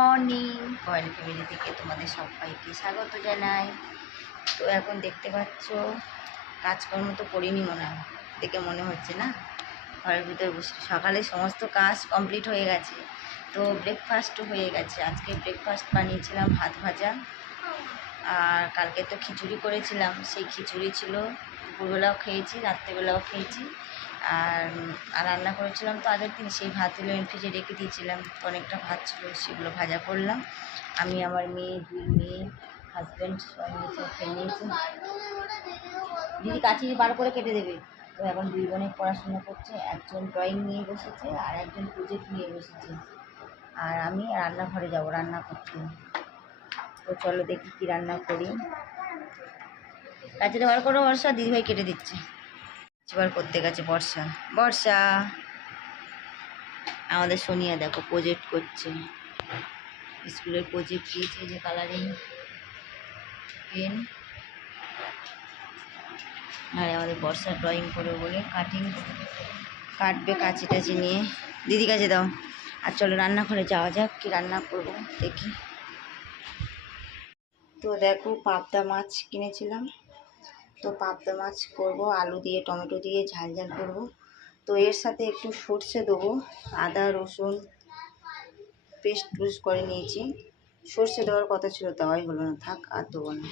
Morning coil family থেকে তোমাদের সবাইকে স্বাগত জানাই। তো এখন দেখতে পাচ্ছ, কাজকর্ম তো করিনি মনে হয়, দেখে মনে হচ্ছে না। ঘরের ভিতরে বসে সকালে সমস্ত কাজ কমপ্লিট হয়ে গেছে, তো ব্রেকফাস্টও হয়ে গেছে। আজকে ব্রেকফাস্ট বানিয়েছিলাম ভাত ভাজা। আর কালকে তো খিচুড়ি করেছিলাম, সেই খিচুড়ি ছিল, দুপুরবেলাও খেয়েছি, রাত্রেবেলাও খেয়েছি। আর রান্না করেছিলাম তো আগের দিন, সেই ভাতগুলো ফ্রিজে রেখে দিয়েছিলাম, অনেকটা ভাত ছিল, সেগুলো ভাজা করলাম। আমি, আমার মেয়ে, দুই মেয়ে হাজব্যান্ড সবাই মিলে সব খেয়ে নিয়েছি। দিদি কাছি বার করে কেটে দেবে। তো এখন দুই বোনে পড়াশোনা করছে, একজন ড্রয়িং নিয়ে বসেছে, আর একজন প্রজেক্ট নিয়ে বসেছে। আর আমি রান্নাঘরে যাব, রান্না করতে। তো চলো দেখি কি রান্না করি। কাছে বার করো বর্ষা, দিদিভাই কেটে দিচ্ছে। এবার করতে গেছে বর্ষা। বর্ষা। আমাদের সোনিয়া দেখো প্রজেক্ট করছে। স্কুলের প্রজেক্ট দিয়েছে যে কালারিং পেন আর আমাদের বর্ষা ড্রয়িং করে বলে কাটিং কাটবে কাঁচি টাচি নিয়ে। দিদি কাছে দাও। আর চলো রান্নাঘরে যাওয়া যাক, কি রান্না করব দেখি। তো দেখো পাবদা মাছ কিনেছিলাম। তো পাবদা মাছ করব, আলু দিয়ে, টমেটো দিয়ে ঝাল ঝাল করব। তো এর সাথে একটু সর্ষে দেবো, আদা, রসুন পেস্ট টুস করে নিয়েছি। সর্ষে দেওয়ার কথা ছিল, দেওয়াই হলো না, থাক আর দেবো না।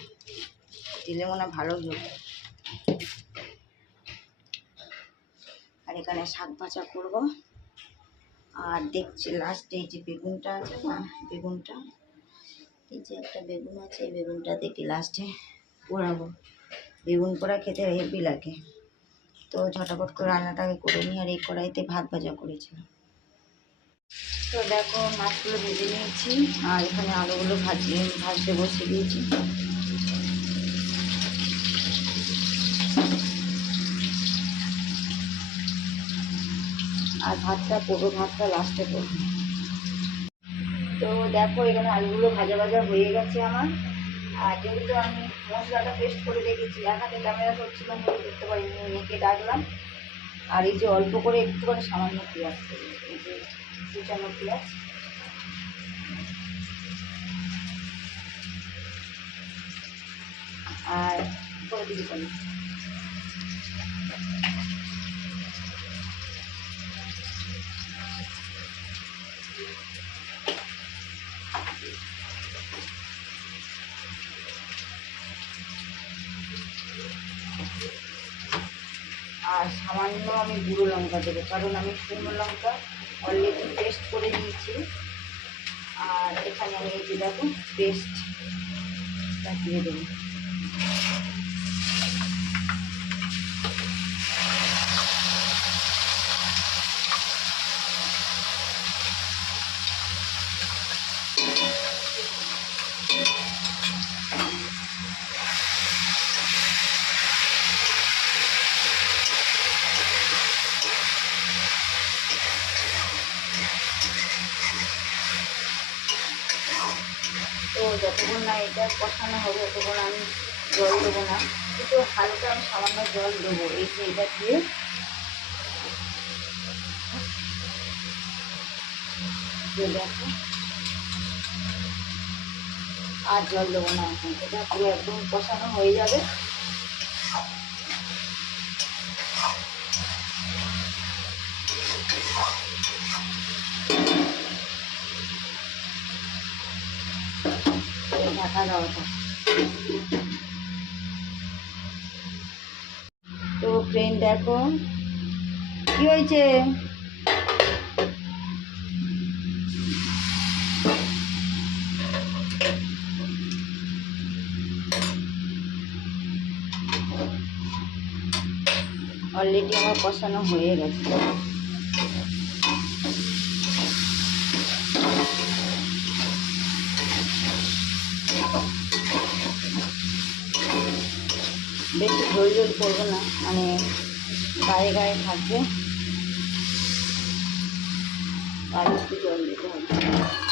দিলে মনে হয় ভালো হবে। আর এখানে শাক ভাজা করব। আর দেখছি লাস্টে এই যে বেগুনটা আছে না, বেগুনটা। এই যে একটা বেগুন আছে, এই বেগুনটা দেখি লাস্টে পোড়াবো। বেগুন পোড়া খেতে হেভি লাগে। তো ঝটাপট করে রান্নাটাকে করে নিই আর এই কড়াইতে ভাত ভাজা করেছিলাম। তো দেখো, মাছগুলো ভেজে নিয়েছি, আর এখানে আলুগুলো ভাজিয়ে ভাজতে বসিয়ে দিয়েছি। আর ভাতটা করব ভাতটা লাস্টে করব। তো দেখো, এখানে আলুগুলো ভাজা ভাজা হয়ে গেছে আমার। আর যেহেতু আমি মশলাটা পেস্ট করে রেখেছি এক হাতে ক্যামেরা করছিলাম বলে দেখতে পারিনি মেয়েকে ডাকলাম। আর এই যে অল্প করে একটুখানি সামান্য পেঁয়াজ। এই যে কুচানো পেঁয়াজ। আর করে দিবি পারি সামান্য আমি গুঁড়ো লঙ্কা দেবো, কারণ আমি শুকনো লঙ্কা অলরেডি পেস্ট করে দিয়েছি। আর এখানে আমি এই যে দেখো পেস্ট দিয়ে দেবো। যতক্ষণ না এটা কষানো হবে, ততক্ষণ আমি জল দেবো না। একটু হালকা আমি সামান্য জল দেবো, এই যে এটা দিয়ে। আর জল দেবো না এটা পুরো একদম কষানো হয়ে যাবে। ঢাকা দেওয়াটা তো ফ্রেন্ড দেখো কি হয়েছে? অলরেডি আমার কষানো হয়ে গেছে। বেশি ধৈর্য করব না মানে গায়ে গায়ে থাকবে। আর একটু জল দিতে হবে।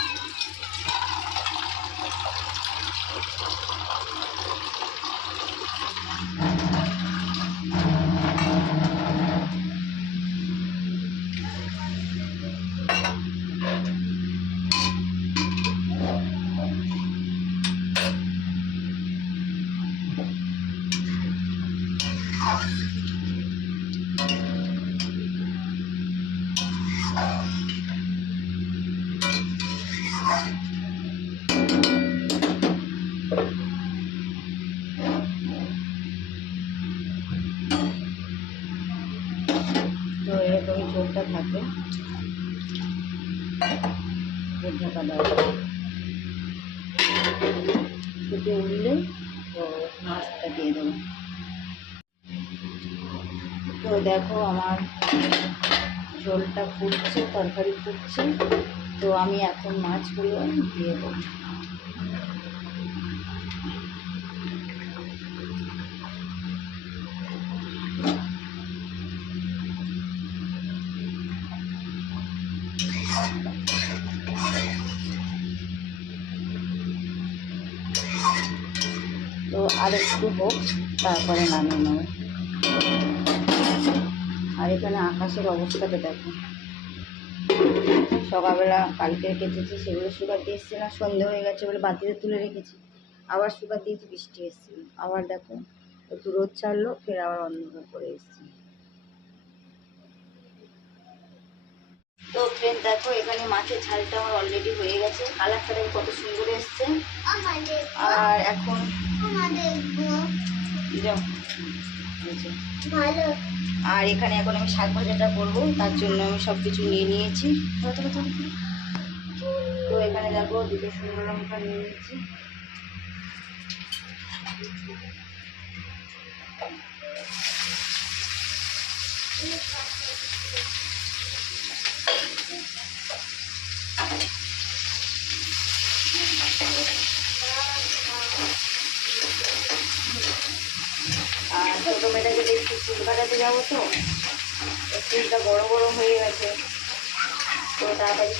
তো এরকমই ঝোলটা থাকবে ঢাকা দেওয়া ফুটে উঠলে তো মাছটা দিয়ে দেবো তো দেখো আমার ঝোলটা ফুটছে, তরকারি ফুটছে, তো আমি এখন মাছগুলো দিয়ে দেবো। তো আর একটু হোক, তারপরে নামিয়ে নেব। এখানে আকাশের অবস্থাটা দেখো। সকালবেলা কালকে কেটেছি সেগুলো শুকাতে না সন্ধে হয়ে গেছে বলে বাতিতে তুলে রেখেছি। আবার শুকাতে দিয়েছি বৃষ্টি এসেছিল আবার দেখো একটু রোদ ছাড়লো ফের আবার অন্ধকার করে এসেছি। তো ফ্রেন্ড দেখো এখানে মাছের ঝালটা আমার অলরেডি হয়ে গেছে। কালারটা কত সুন্দর এসছে। আর এখন যাও। ভালো। আর এখানে এখন আমি শাক ভাজাটা করব তার জন্য আমি সব কিছু নিয়ে নিয়েছি। তো এখানে দেখো দুটো সুন্দর লঙ্কা নিয়ে নিয়েছি। আর ছোটো মেয়েটাকে দেখছি চুল কাটাতে যাব তো? চুলটা বড় বড় হয়ে গেছে। তো তাড়াতাড়ি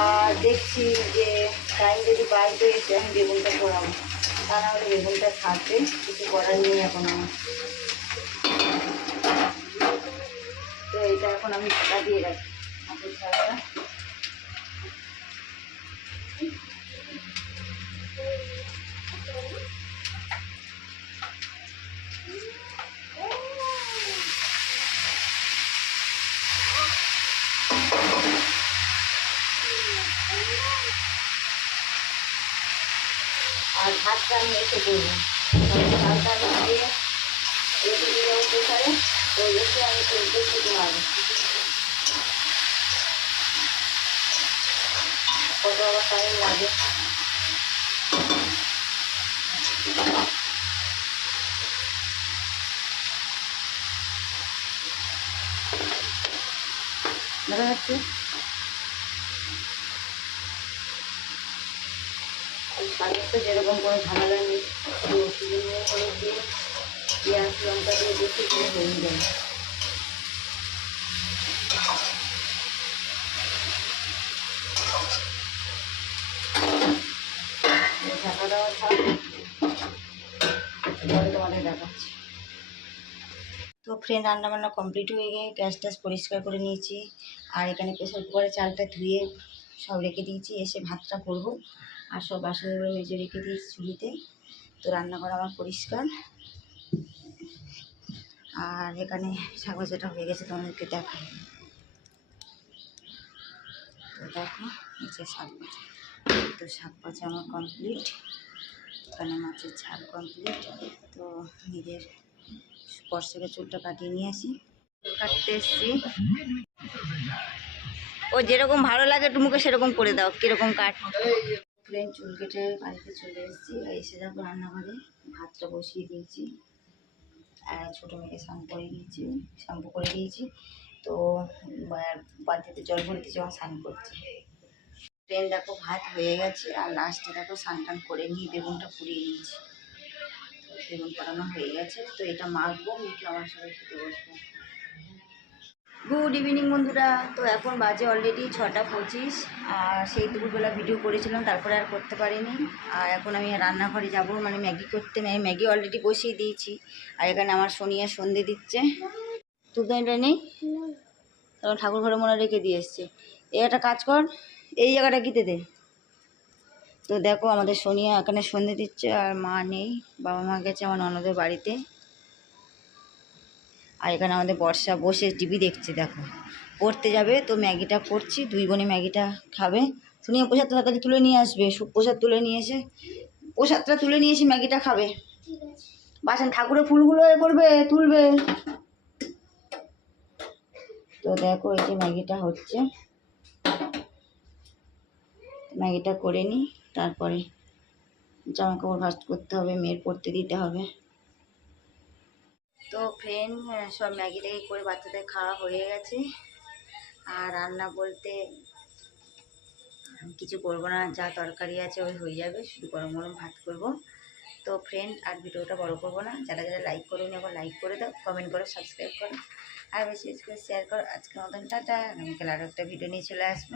আর দেখছি যে টাইম যদি বাড়বে এসে আমি বেগুনটা করাবো তা না হলে বেগুনটা থাকবে কিছু করার নেই এখন আমার। তো এটা এখন আমি ঢাকা দিয়ে রাখি। মাছের ঝালটা আর ভাতটা আমি এসে করব ভাতটা আমি দিয়ে রেখে দিয়ে যাব প্রেসারে তো এসে আমি চলতে শুধু মারবো কত শাকের তো যেরকম কোনো ঝামেলা নেই নিয়ে হলুদ দিয়ে পেঁয়াজ লঙ্কা দিয়ে বেশি করে হয়ে যায়। দেওয়া তো ফ্রেন্ড রান্নাবান্না কমপ্লিট হয়ে গিয়ে গ্যাস ট্যাস পরিষ্কার করে নিয়েছি। আর এখানে প্রেসার কুকারে চালটা ধুয়ে সব রেখে দিয়েছি, এসে ভাতটা করব। আর সব বাসনগুলো মেজে রেখে দিয়েছি চুলিতে। তো রান্না করা আমার পরিষ্কার। আর এখানে শাক ভাজাটা হয়ে গেছে তোমাদেরকে দেখাই। তো দেখো নিচে শাক ভাজা তো শাক ভাজা আমার কমপ্লিট এখানে মাছের ঝাল কমপ্লিট তো নিজের স্পর্শকে চুলটা কাটিয়ে নিয়ে আসি। কাটতে এসছি। ও যেরকম ভালো লাগে টুমুকে সেরকম করে দাও, কীরকম কাট। ফ্রেন্ড চুল কেটে বাড়িতে চলে এসেছি। এসে দেখো রান্নাঘরে ভাতটা বসিয়ে দিয়েছি। আর ছোটো মেয়েকে শ্যাম্পু করে দিয়েছি, শ্যাম্পু করে দিয়েছি। তো বালতিতে জল ভরে দিয়েছি আমার স্নান করছে। ট্রেন দেখো ভাত হয়ে গেছে, আর লাস্টে দেখো স্নান টান করে নিয়ে বেগুনটা পুড়িয়ে নিয়েছি। বেগুন পড়ানো হয়ে গেছে। তো এটা মাখবো মেখে আমার সবাই খেতে বসবো। গুড ইভিনিং বন্ধুরা। তো এখন বাজে অলরেডি ছটা পঁচিশ। আর সেই দুপুরবেলা ভিডিও করেছিলাম, তারপরে আর করতে পারিনি। আর এখন আমি রান্নাঘরে যাব মানে ম্যাগি করতে। ম্যা- ম্যাগি অলরেডি বসিয়ে দিয়েছি। আর এখানে আমার সোনিয়া সন্ধে দিচ্ছে। তুলদানিটা নেই তখন ঠাকুর ঘরে মনে রেখে দিয়ে এসছে। এ একটা কাজ কর, এই জায়গাটা গিতে দে। তো দেখো, আমাদের সোনিয়া এখানে সন্ধে দিচ্ছে, আর মা নেই। বাবা মা গেছে আমার ননদের বাড়িতে। আর এখানে আমাদের বর্ষা বসে টিভি দেখছে, দেখো। পড়তে যাবে, তো ম্যাগিটা করছি, দুই বোনে ম্যাগিটা খাবে। শুনিয়ে প্রসাদ তাড়াতাড়ি তুলে নিয়ে আসবে প্রসাদ তুলে নিয়ে এসে, প্রসাদটা তুলে নিয়ে এসে ম্যাগিটা খাবে। বাসন, ঠাকুরের ফুলগুলো এ করবে, তুলবে। তো দেখো, এই যে ম্যাগিটা হচ্ছে। ম্যাগিটা করে নিই তারপরে জামা কাপড় ভাজ করতে হবে, মেয়ের পড়তে দিতে হবে। তো ফ্রেন্ড সব ম্যাগি ট্যাগি করে বাচ্চাদের খাওয়া হয়ে গেছে। আর রান্না বলতে কিছু করব না, যা তরকারি আছে ওই হয়ে যাবে, শুধু গরম গরম ভাত করব। তো ফ্রেন্ড আর ভিডিওটা বড় করব না, যারা যারা লাইক করে নি আবার লাইক করে দাও কমেন্ট করে সাবস্ক্রাইব করো, আর বেশি বেশি করে শেয়ার করো। আজকের মতন টাটা, আগামীকাল আরও একটা ভিডিও নিয়ে চলে আসব।